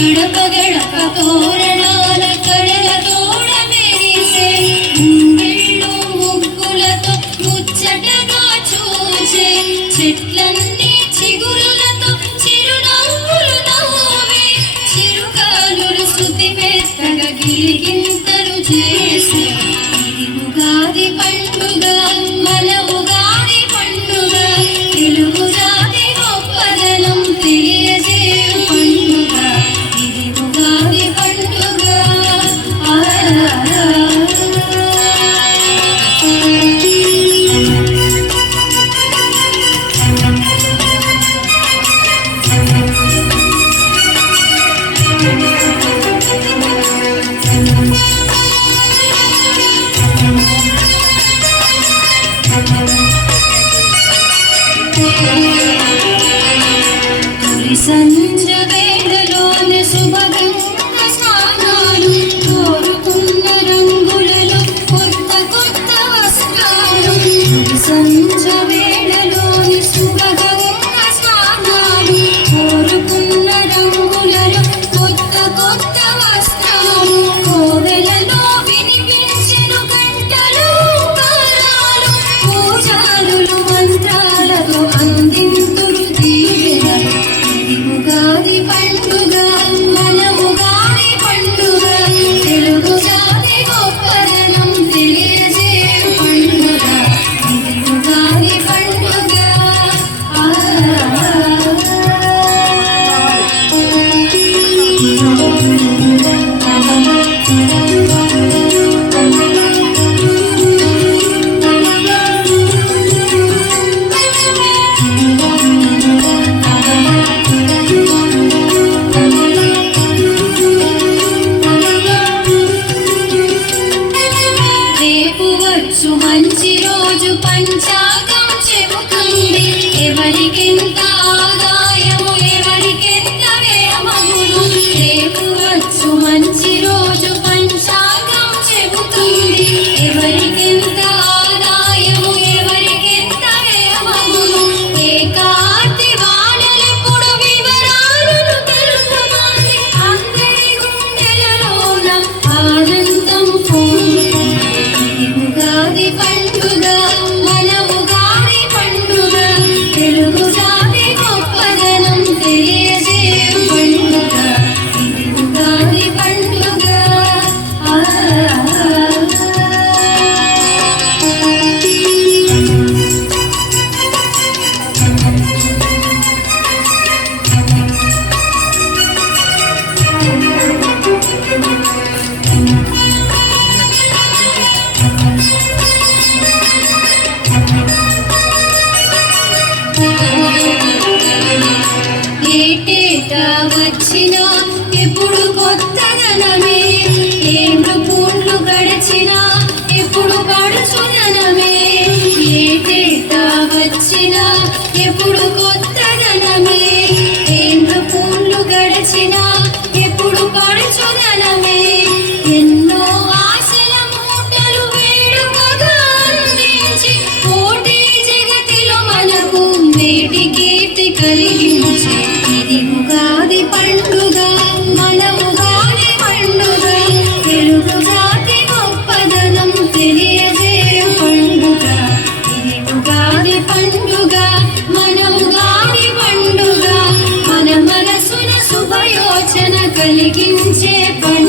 గడప గడప తోరణాల కడల తోడ మెరిసే ముంగిళ్ళు ముగ్గులతో ముచ్చటగా చూచే చెట్లన్నీ చిగురులతో చిరునవ్వులు నవ్వే చిరుగాలులు శృతి మెత్తగా గిలిగింతలు చేసే ఇది ఉగాది పండుగ మన ఉగాది పండుగ తెలుగు జాతి గొప్పదనం తెలియజేయు పండుగ ఇది ఉగాది పండుగ సంజ వేళలోన శుభగంగ స్నానాలు కోరుకున్న రంగులలో కొత్త కొత్త వస్త్రాలు సంజ వేళలోన శుభగంగ స్నానాలు కోరుకున్న రంగులలో కొత్త కొత్త వస్త్రాలు కోవెలలో వినిపించెను గంటలు కారాలు పూజారులు మంత్రాలతో అందింతురు దీవెనలు ఉగాది పండుగ మన ఉగాది పండుగ తెలుగు జాతి గొప్పదనం తెలియజేయు పండుగ ఇది ఉగాది పండుగ రేపు వచ్చు మంచి రోజు పంచాంగం చెబుతుంది ఎవరికెంత ఆదాయము ఎవరికెంత వ్యయమగును రేపు వచ్చు మంచి రోజు పంచాంగం చెబుతుంది ఎవరికెంత ఆదాయము ఎవరికెంత వ్యయమగును ఏకార్తి వానలెప్పుడు వివరాలను తెలుపుతుంది అందరి గుండెలలోన ఆనందం పొందుతుంది ఉగాది పండుగ మన ఉగాది పండుగ తెలుగు జాతి గొప్పదనం తెలియజేయు పండుగ ఇది ఉగాది పండుగ ఏటేటా వచ్చినా ఎప్పుడు కొత్తదనమే ఏళ్ళు పూళ్ళు గడిచినా ఎప్పుడు గడుచుదనమే ఏటేటా వచ్చినా ఎప్పుడు కొత్తదనమే ఏళ్ళు పూళ్ళు గడిచినా ఎప్పుడు గడుచుదనమే ఎన్నో ఆశల మూటలు వేడుకగా అందించి పోటీ జగతిలో మనకు నేటి కీర్తి కలిగించి ఇది ఉగాది పండుగ మన ఉగాది పండుగ తెలుగు జాతి గొప్పదనం తెలియజేయు పండుగ ఇది ఉగాది పండుగ మన ఉగాది పండుగ మన మనసున శుభయోచన కలిగించే పండుగ